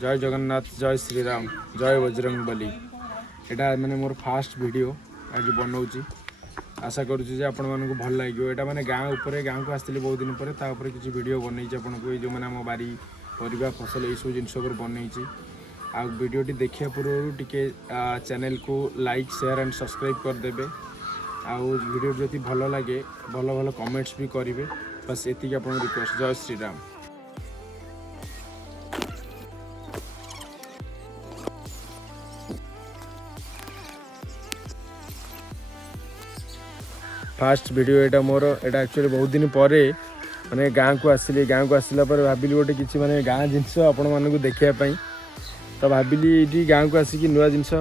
जय जगन्नाथ जय श्रीराम जय बजरंग बली। एटा माने मोर फास्ट वीडियो आज बनाऊँगी। आशा करुँच आपण मानक भल लगे। यहाँ मैंने गाँव उपर गाँव को आसती बहुत दिन पर किसी वीडियो बनई आपको जो मैंने आम बारी परिवा फसल यू जिनस बनई। आ वीडियोटी देखा पूर्व टिके चैनल को लाइक शेयर एंड सब्सक्राइब करदे। आउ वीडियो जदि भल लगे भल भल कमेंट्स भी करेंगे। बस एति आप रिक्वेस्ट। जय श्रीराम। फास्ट वीडियो एटा मोर एटा एक्चुअली बहुत दिन पर माने गाँव को आसिली। गाँव को आसला पर भाविली गोटे किसी माने गाँ जिनस आपण मानक देखापी। तो भाविली ये गाँव को आसिक नुआ जिनस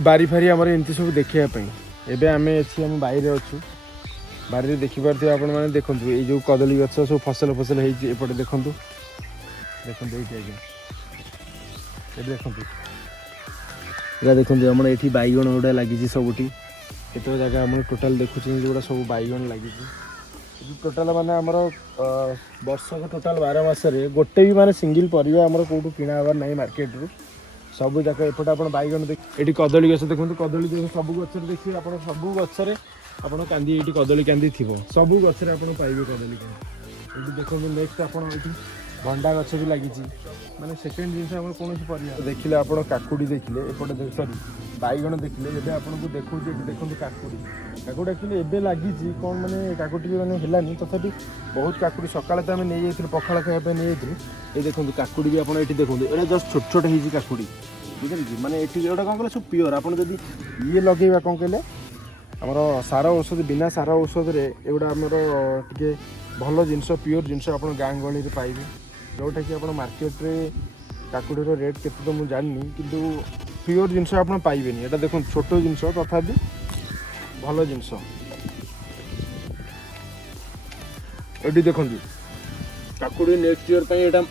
बारी फारी आमर एमती सब देखापी। एबे आमे अच्छी आम बाहर अच्छू बाहर देखिपे आपण मैंने देखूँ ये जो कदली गछ सब फसल फसल होपटे देखूँ देखूँ ये देखूँ यहाँ देखूँ आम ये बैगण गुड़ा लगी सबुठी केत जगह आम टोटाल देखुचे जो सब बैगण लगी टोटाल माने आमर वर्ष टोटाल 12 मासरे गोटे भी माने सिंगल परिवा आमर कौटू किना हबार नहीं मार्केट रू सब जगह एपटे आप बैगण देख ये कदली गछ देखो कदली गछ सब गच देखिए आप सब गचरे आप कांदी ये कदली कांदी थी सब गचरे आप पाइबे कदली कांदी। ये देखो नेक्स्ट आप भंडा गछ भी लगी माने सेकेंड जिनस कौन परिवा देखिले आप काकुड़ी देखिले एपटे सॉरी बैगण देखिले ये आपको देखो देखो काकुड़ी काकुड़ी एक्चुअली एबे लगी कौन मैंने काकुटी मैंने है तथापि बहुत काकुड़ी सकाଳେ तो आम नहीं जाइए पखाड़ खायापी नहीं जाइए। ये देखो काकुड़ी भी आप देखो ये जस्ट छोट छोट हो काकुड़ी बुझे माने ये गोटा कौन कह सब प्योर आप ये लगे कौन कहले आमर सार औषध बिना सार औषध एगुड़ा आमर टे भल जिनस प्योर जिनस आप गाँ गहली पाइबे जोटा कि आप मार्केट रे काकुड़ीर रेट केते तो मुझे जाननी किंतु प्योर जिनस आप पाइबे। ये देखो छोट जिनस तथापि भल जिनस ये देखो काकुड़ी नेक्स्ट ईयर यहाँ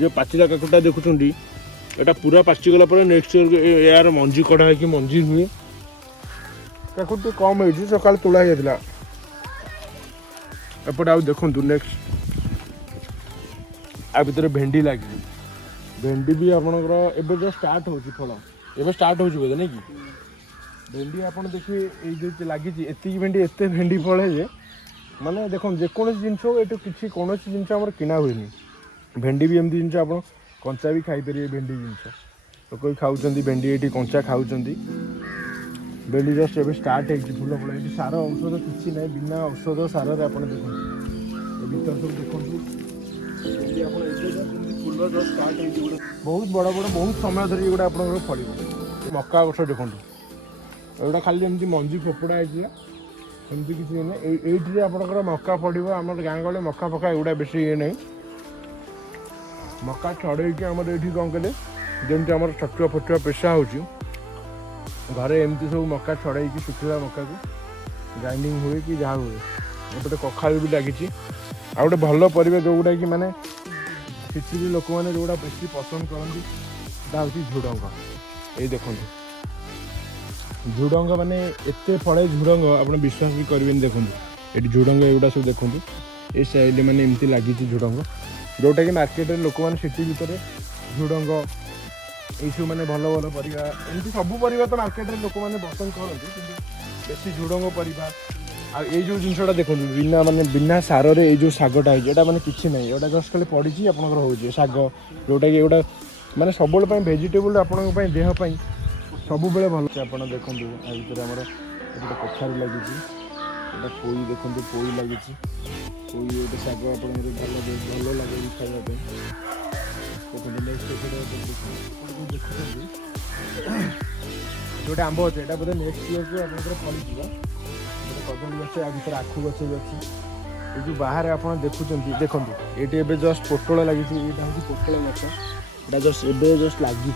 जो पाचिला काकुटा देखुं यहाँ पूरा पाचिगला पर नेक्स्ट ईयर यार मंजी कड़ा है कि मंजी हुए काकुटी कम हो सका तोड़ा जाता एपटे आउ देखु नेक्स्ट आ भर भेंडी लगी भेंडी भी आपंकर एवं जो स्टार्ट हो फल एवं स्टार्ट हो बोधे नहीं कि भेंडी आप देखिए ये जो लगी एति भेंडी एत भेंडी फल है माने देखो जेको जिनस ये किसी कौन जिनस आम किना हुए भेंडी भी एमती जिनस आप कंचा भी खाई पारे भेंडी जिनस लोक भी खाऊँ भेंडी ये कंचा खाऊँ भेंडी जस्ट एवं स्टार्ट हो फूल फल ये सार औषध किसी ना बिना औषध सारे आप देखो भर सब देखो फूल जो स्टार्ट हो बहुत बड़ बड़ बहुत समय धरी गोटे आप फल मक्का गछ देखो एटा खाली एमती मंजी फोपड़ा है एमती किसी ना ये आपंकर मक्का पड़ो आम गाँ गले मक्का फक्का एगुड़ा बेस ये ना मक्का छड़े ये कौन कहले जमी आम छटुआ फटुआ पेशा हो घरे एमती सब मक्का छड़े शुखला मक्का को ग्राइंडिंग हुए कि जहाँ हुए एपटे कखारू भी लगी आ गए भल परिवा जोगुड़ा कि माने किसी भी लोक मैंने जोड़ा बेसी पसंद करती झुडंग ये देखो झुडंग माने एते फड़े झुडंग आप विश्वास भी करेंगे देखो ये झुडंग एगुड़ा सब देखो ये स्टाइल मैंने एमती लगी झुडंग जोटा कि मार्केट लोक मैंने सिटी भितर झुडंग यू मैंने भल भल परिवा एमती सब परिवा तो मार्केट लोक मैंने पसंद करते बेसी झुडंग परिवा आ ये जो जिनसा देखो बिना माने बिना सार रे ये जो सागटा है माने किसी ना ये जस्ट खाली पड़ी आपंकर हो साग जोटा कि एगुड़ा माने सब भेजिटेबल आपण देहपाई सब बेले भल आप देखो भर आमर गोटे कखारू लगी पोई देखो पोई लगी पोई गोटे शाग आप भल लगे खावाई जोटे आंब अच्छे बोधे नेक्स्ट ईयर को आप फल कदली गछ आ भर आखु गछ भी अच्छी ये जो बाहर आप देखो ये जस्ट पोटल लगी यहाँ हूँ पोटल गछ यहाँ जस्ट एवं जस्ट लगी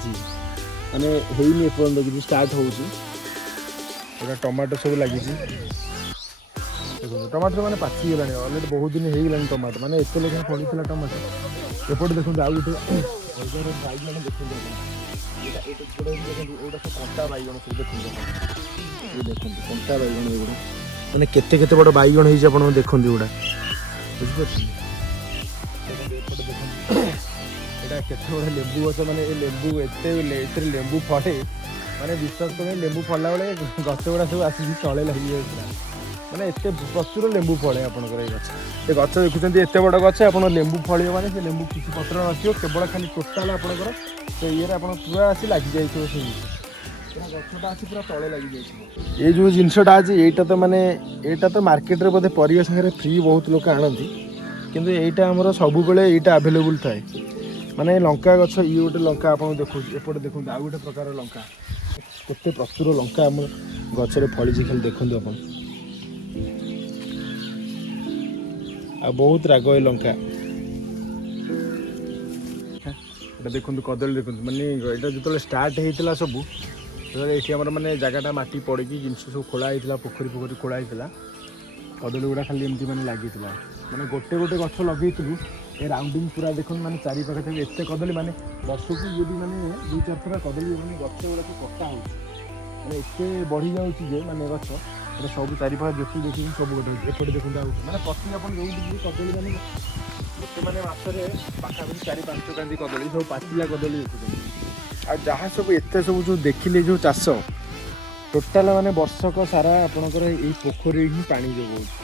मैंने होनी एपर्तंत कि स्टार्ट हो टमाटो सब लगी देखो टमाटर मैंने पाचिगला अलरेडी बहुत दिन हो गलानी टमाटो मैंने एत लेखा पड़ी टमाटो एपटे देखो आउ गोटे बैगण देखो कंटा बैगण सब देखो ये देखो कंटा बैगण एगुड़ा मैंने केते केते बड़ बैगण हो देखते गुड़ा बुझे ଏଇଟା କେତେ ବଡ଼ ଲେମ୍ବୁ ଗଛ ମାନେ ଏ ଲେମ୍ବୁ ଏଥିରେ ଲେମ୍ବୁ ଫଳେ ମାନେ ବିଶ୍ୱାସ କରେ ଲେମ୍ବୁ ଫଳିଲା ବେଳେ ଗଛ ଗୁଡ଼ା ସବୁ ଆସିକି ତଳେ ଲାଗିଯାଇଥିଲା ମାନେ ଏତେ ପ୍ରଚୁର ଲେମ୍ବୁ ଫଳେ ଆପଣଙ୍କର ଏଇ ଗଛ। ଏ ଗଛ ଦେଖୁଛନ୍ତି ଏତେ ବଡ଼ ଗଛ ଆପଣ ଲେମ୍ବୁ ଫଳିବ ମାନେ ସେ ଲେମ୍ବୁ କିଛି ପତ୍ର ନଥିବ କେବଳ ଖାଲି ଟୋଟାଲ ଆପଣଙ୍କର ସେ ଇଏରେ ଆପଣ ପୁରା ଆସି ଲାଗିଯାଇଥିବ ସେ ପୁରା ଗଛଟା ଆସି ପୁରା ତଳେ ଲାଗିଯାଇଥିବ। ଏଇ ଯେଉଁ ଜିନିଷଟା ଅଛି ଏଇଟା ତ ମାର୍କେଟରେ ବୋଧେ ପରିବା ସାଙ୍ଗରେ ଫ୍ରି ବହୁତ ଲୋକ ଆଣନ୍ତି କିନ୍ତୁ ଏଇଟା ଆମର ସବୁବେଳେ ଏଇଟା ଆଭେଲେବୁଲ୍ ଥାଏ। ମାନେ ଲଙ୍କା ଗଛ ଇଏ ଗୋଟେ ଲଙ୍କା ଆପଣଙ୍କୁ ଦେଖୁଛି ଏପଟେ ଦେଖନ୍ତୁ ଆଉ ଗୋଟେ ପ୍ରକାର ଲଙ୍କା କେତେ ପ୍ରଚୁର ଲଙ୍କା ଆମର ଗଛରେ ଫଳିଛି ଖାଲି ଦେଖନ୍ତୁ ଆପଣ ଆଉ ବହୁତ ରାଗ ଏ ଲଙ୍କା। ଏଇଟା ଦେଖନ୍ତୁ କଦଳୀ ଦେଖନ୍ତୁ ମାନେ ଏଇଟା ଯେତେବେଳେ ଷ୍ଟାର୍ଟ ହେଇଥିଲା ସବୁ ସେତେବେଳେ ଏଇଠି ଆମର ମାନେ ଜାଗାଟା ମାଟି ପଡ଼ିକି ଜିନିଷ ସବୁ ଖୋଳା ହେଇଥିଲା ପୋଖରୀ ଖୋଳା ହେଇଥିଲା କଦଳୀ ଗୁଡ଼ା ଖାଲି ଏମିତି ମାନେ ଲାଗିଥିଲା ମାନେ ଗୋଟେ ଗୋଟେ ଗଛ ଲଗେଇଥିଲୁ ଏ ରାଉଣ୍ଡିଂ ପୁରା ଦେଖନ୍ତୁ ମାନେ ଚାରି ପାଖରେ ଏତେ କଦଳୀ ମାନେ ବର୍ଷକୁ ଇଏ ବି ମାନେ 2-4 ଥର କଦଳୀ ମାନେ ଗଛ ଗୁଡ଼ାକ କଟା ହେଉଛି ମାନେ ଏତେ ବଢ଼ିଯାଉଛି ଯେ ମାନେ ଗଛ ମାନେ ସବୁ ଚାରିପାଖ ଯେତିକି ସବୁ ଗୋଟେ ହେଉଛି ଏପଟେ ଦେଖନ୍ତୁ ଆଉ ମାନେ ପ୍ରତି ଆପଣ ଯେଉଁଠି ଯିବେ କଦଳୀ ମାନେ ଗୋଟେ ମାନେ ମାସରେ ପାଖାପାଖି 4-5 କାନ୍ଦି କଦଳୀ ସବୁ ପାଚିଲା କଦଳୀ ଦେଖୁଛନ୍ତି। ଆଉ ଯାହା ସବୁ ଏତେ ସବୁ ଯେଉଁ ଦେଖିଲେ ଯେଉଁ ଚାଷ ଟୋଟାଲ ମାନେ ବର୍ଷକ ସାରା ଆପଣଙ୍କର ଏଇ ପୋଖରୀ ହିଁ ପାଣି ଯୋଗାଉଛି।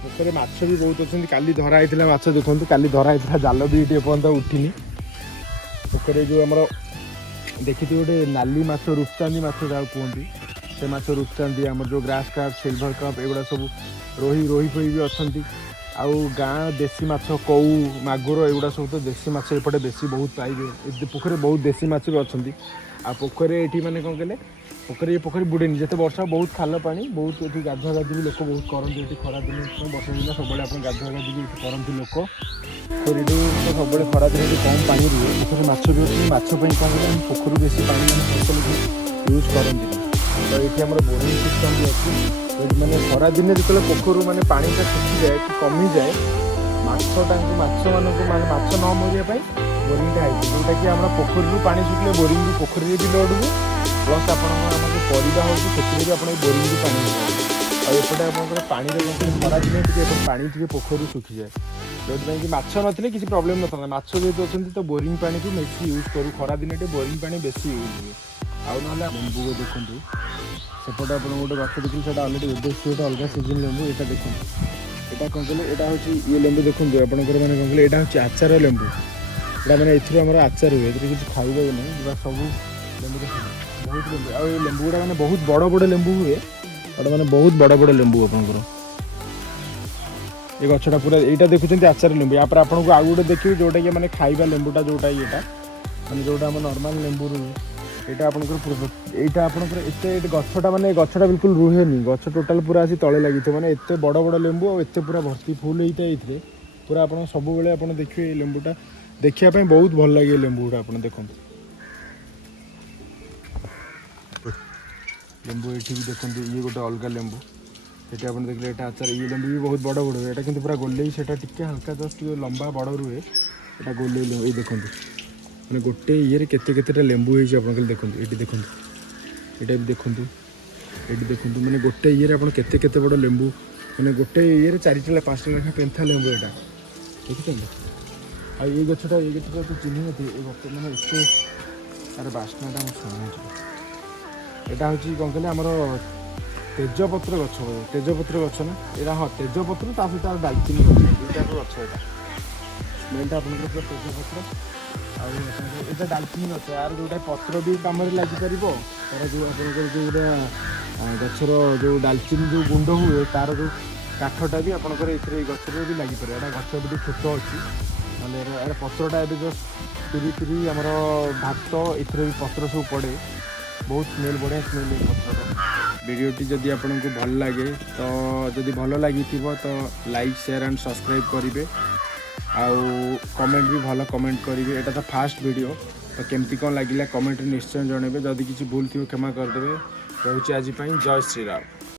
ପୋଖରୀରେ ମାଛ ବି ବହୁତ ଅଛନ୍ତି କାଲି ଧରା ହେଇଥିଲା ମାଛ ଦେଖନ୍ତୁ କାଲି ଧରା ହେଇଥିଲା ଜାଲ ବି ଏଠି ଏପର୍ଯ୍ୟନ୍ତ ଉଠିନି। ପୋଖରୀରେ ଯେଉଁ ଆମର ଦେଖିଥିବେ ଗୋଟେ ନାଲି ମାଛ ରୂପଚାନ୍ଦି ମାଛ ଯାହାକୁ କୁହନ୍ତି ସେ ମାଛ ରୂପଚାନ୍ଦି ଆମର ଯେଉଁ ଗ୍ରାସ୍ କାର୍ପ ସିଲଭର କପ୍ ଏଗୁଡ଼ା ସବୁ ରୋହି ଫୋହି ବି ଅଛନ୍ତି। ଆଉ ଗାଁ ଦେଶୀ ମାଛ କଉ ମାଗୁର ଏଗୁଡ଼ା ସବୁ ତ ଦେଶୀ ମାଛ ଏପଟେ ବେଶୀ ବହୁତ ପାଇବେ ପୋଖରୀରେ ବହୁତ ଦେଶୀ ମାଛ ବି ଅଛନ୍ତି। ଆଉ ପୋଖରୀରେ ଏଠି ମାନେ କ'ଣ କହିଲେ ପୋଖରୀ ବୁଡ଼େନି ଯେତେ ବର୍ଷା ବହୁତ ଖାଲ ପାଣି ବହୁତ ଏଠି ଗାଧୁଆ ଗାଧି ବି ଲୋକ ବହୁତ କରନ୍ତି ଏଠି ଖରାଦିନ ବର୍ଷା ଦିନ ସବୁବେଳେ ଆପଣ ଗାଧୁଆ ଗାଧି ବି ଏଠି କରନ୍ତି ଲୋକ ପୋଖରୀରୁ ତ ସବୁବେଳେ ଖରାଦିନ ଏଠି କମ୍ ପାଣି ରୁହେ ପୋଖରୀ ମାଛ ବି ଅଛନ୍ତି ମାଛ ପାଇଁ କ'ଣ କହିଲେ ଆମେ ପୋଖରୀ ବେଶୀ ପାଣି ମାନେ ଫସଲକୁ ୟୁଜ୍ କରନ୍ତିନି ତ ଏଇଠି ଆମର ବୋରିଂ ସିଷ୍ଟମ୍ ବି ଅଛି ମାନେ ଖରାଦିନେ ଯେତେବେଳେ ପୋଖରୀରୁ ମାନେ ପାଣିଟା ଶୁଖିଯାଏ କି କମିଯାଏ ମାଛମାନଙ୍କୁ ମାନେ ମାଛ ନ ମରିବା ପାଇଁ ବୋରିଂଟା ହେଇଛି ଯେଉଁଟାକି ଆମର ପୋଖରୀରୁ ପାଣି ଶୁଖିଲେ ବୋରିଂରୁ ପୋଖରୀରେ ବି ଲୋଡ଼ ହୁଏ ପ୍ଲସ୍ ଆପଣଙ୍କର ଆମର ଯେଉଁ ପରିବା ହେଉଛି ସେଥିରେ ବି ଆପଣ ଏଇ ବୋରିଂରୁ ପାଣି ନେବେ ଆଉ ଏପଟେ ଆପଣଙ୍କର ପାଣିରେ ଖରାଦିନେ ଟିକେ ଏପଟେ ପାଣି ଟିକେ ପୋଖରୀରୁ ଶୁଖିଯାଏ ଯେଉଁଥିପାଇଁ କି ମାଛ ନଥିଲେ କିଛି ପ୍ରୋବ୍ଲେମ୍ ନଥାନ୍ତା ମାଛ ଯେହେତୁ ଅଛନ୍ତି ତ ବୋରିଂ ପାଣିକୁ ବେଶୀ ୟୁଜ୍ କରୁ ଖରାଦିନେ ଟିକେ ବୋରିଂ ପାଣି ବେଶୀ ୟୁଜ୍ ହୁଏ। ଆଉ ନହେଲେ ଲେମ୍ବୁ ଦେଖନ୍ତୁ ସେପଟେ ଆପଣ ଗୋଟେ ଗଛ ଦେଖିଲେ ସେଇଟା ଅଲରେଡ଼ି ଏବେ ଗୋଟେ ଅଲଗା ସିଜିନ୍ ଲେମ୍ବୁ ଏଇଟା ଦେଖନ୍ତୁ ଏଇଟା କ'ଣ କହିଲେ ଏଇଟା ହେଉଛି ଇଏ ଲେମ୍ବୁ ଦେଖନ୍ତୁ ଆପଣଙ୍କର ମାନେ କ'ଣ କହିଲେ ଏଇଟା ହେଉଛି ଆଚାର ଲେମ୍ବୁ ଏଇଟା ମାନେ ଏଥିରୁ ଆମର ଆଚାର ହୁଏ ଏଥିରେ କିଛି ଖାଇବା ବି ନାହିଁ ପୁରା ସବୁ ଲେମ୍ବୁ ଦେଖନ୍ତୁ ବହୁତ ଲେମ୍ବୁ ଆଉ ଏଇ ଲେମ୍ବୁ ଗୁଡ଼ା ମାନେ ବହୁତ ବଡ଼ ଲେମ୍ବୁ ହୁଏ ଏଇଟା ମାନେ ବହୁତ ବଡ଼ ଲେମ୍ବୁ ଆପଣଙ୍କର ଏ ଗଛଟା ପୁରା ଏଇଟା ଦେଖୁଛନ୍ତି ଆଚାର ଲେମ୍ବୁ ୟାପରେ ଆପଣଙ୍କୁ ଆଉ ଗୋଟେ ଦେଖିବେ ଯେଉଁଟାକି ମାନେ ଖାଇବା ଲେମ୍ବୁଟା ଯେଉଁଟା ଇଏଟା ମାନେ ଯେଉଁଟା ଆମ ନର୍ମାଲ୍ ଲେମ୍ବୁ ରୁହେ ଏଇଟା ଆପଣଙ୍କର ଏତେ ଗଛଟା ମାନେ ଗଛଟା ବିଲକୁଲ ରୁହେନି ଗଛ ଟୋଟାଲ ପୁରା ଆସି ତଳେ ଲାଗିଥିବ ମାନେ ଏତେ ବଡ଼ ଲେମ୍ବୁ ଆଉ ଏତେ ପୁରା ଭର୍ତ୍ତି ଫୁଲ୍ ହେଇଥାଏ ଏଇଥିରେ ପୁରା ଆପଣ ସବୁବେଳେ ଆପଣ ଦେଖିବେ ଏଇ ଲେମ୍ବୁଟା ଦେଖିବା ପାଇଁ ବହୁତ ଭଲ ଲାଗେ ଏ ଲେମ୍ବୁଟା ଆପଣ ଦେଖନ୍ତୁ ଲେମ୍ବୁ ଏଠି ବି ଦେଖନ୍ତୁ ଇଏ ଗୋଟେ ଅଲଗା ଲେମ୍ବୁ ଏଠି ଆପଣ ଦେଖିଲେ ଏଇଟା ଆଚାର ଇଏ ଲେମ୍ବୁ ବି ବହୁତ ବଡ଼ ହୁଏ ଏଇଟା କିନ୍ତୁ ପୁରା ଗୋଲେଇ ସେଇଟା ଟିକେ ହାଲକା ଜଷ୍ଟ ଲମ୍ବା ବଡ଼ ରୁହେ ଏଇଟା ଗୋଲେଇ ଲେମ୍ବୁ ଏଇ ଦେଖନ୍ତୁ ମାନେ ଗୋଟେ ଇଏରେ କେତେଟା ଲେମ୍ବୁ ହେଇଛି ଆପଣ ଖାଲି ଦେଖନ୍ତୁ ଏଇଠି ଦେଖନ୍ତୁ ଏଇଟା ବି ଦେଖନ୍ତୁ ଏଇଠି ଦେଖନ୍ତୁ ମାନେ ଗୋଟେ ଇଏରେ ଆପଣ କେତେ ବଡ଼ ଲେମ୍ବୁ ମାନେ ଗୋଟେ ଇଏରେ 4ଟା 5ଟା ଲେଖା ପେନ୍ଥା ଲେମ୍ବୁ ଏଇଟା ଦେଖିଛନ୍ତି। ଆଉ ଏଇ ଗଛଟା ତ ଚିହ୍ନି ନଥିବେ ଏ ଗଛ ମାନେ ଏତେ ତାର ବାସ୍ନାଟା ମୁଁ ଶୁଣୁଛି ଏଇଟା ହେଉଛି କ'ଣ କହିଲେ ଆମର ତେଜପତ୍ର ଗଛ ନା ଏଇଟା ହଁ ତେଜପତ୍ର ତା ସହିତ ଆଉ ଡାଲଚିନି ଗଛ ଦୁଇଟାକ ଗଛ ଏଇଟା ସ୍ମେଲ୍ଟା ଆପଣଙ୍କର ପୁରା ତେଜପତ୍ର ଆଉ ଏଇଟା ଡାଲଚିନି ଗଛ ଆର ଯେଉଁଟା ପତ୍ର ବି କାମରେ ଲାଗିପାରିବ ତାର ଯେଉଁ ଆପଣଙ୍କର ଯେଉଁଟା ଗଛର ଯେଉଁ ଡାଲଚିନି ଯେଉଁ ଗୁଣ୍ଡ ହୁଏ ତାର ଯେଉଁ କାଠଟା ବି ଆପଣଙ୍କର ଏଥିରେ ଏଇ ଗଛରେ ବି ଲାଗିପାରେ ଏଇଟା ଗଛ ଏବେ ଛୋଟ ଅଛି ନହେଲେ ଏଇଟା ପତ୍ରଟା ଏବେ ଜଷ୍ଟ ପିରି ଆମର ଭାତ ଏଥିରେ ବି ପତ୍ର ସବୁ ପଡ଼େ ବହୁତ ସ୍ମେଲ୍ ବଢ଼ିଆ ସ୍ମେଲ୍ ଏ ପତ୍ରର। ଭିଡ଼ିଓଟି ଯଦି ଆପଣଙ୍କୁ ଭଲ ଲାଗେ ତ ଯଦି ଭଲ ଲାଗିଥିବ ତ ଲାଇକ୍ ସେୟାର ଆଣ୍ଡ ସବସ୍କ୍ରାଇବ୍ କରିବେ ଆଉ କମେଣ୍ଟ ବି ଭଲ କମେଣ୍ଟ କରିବେ ଏଇଟା ତ ଫାଷ୍ଟ ଭିଡ଼ିଓ ତ କେମିତି କ'ଣ ଲାଗିଲା କମେଣ୍ଟରେ ନିଶ୍ଚୟ ଜଣାଇବେ ଯଦି କିଛି ଭୁଲ ଥିବ କ୍ଷମା କରିଦେବେ ରହୁଛି ଆଜି ପାଇଁ ଜୟ ଶ୍ରୀରାମ।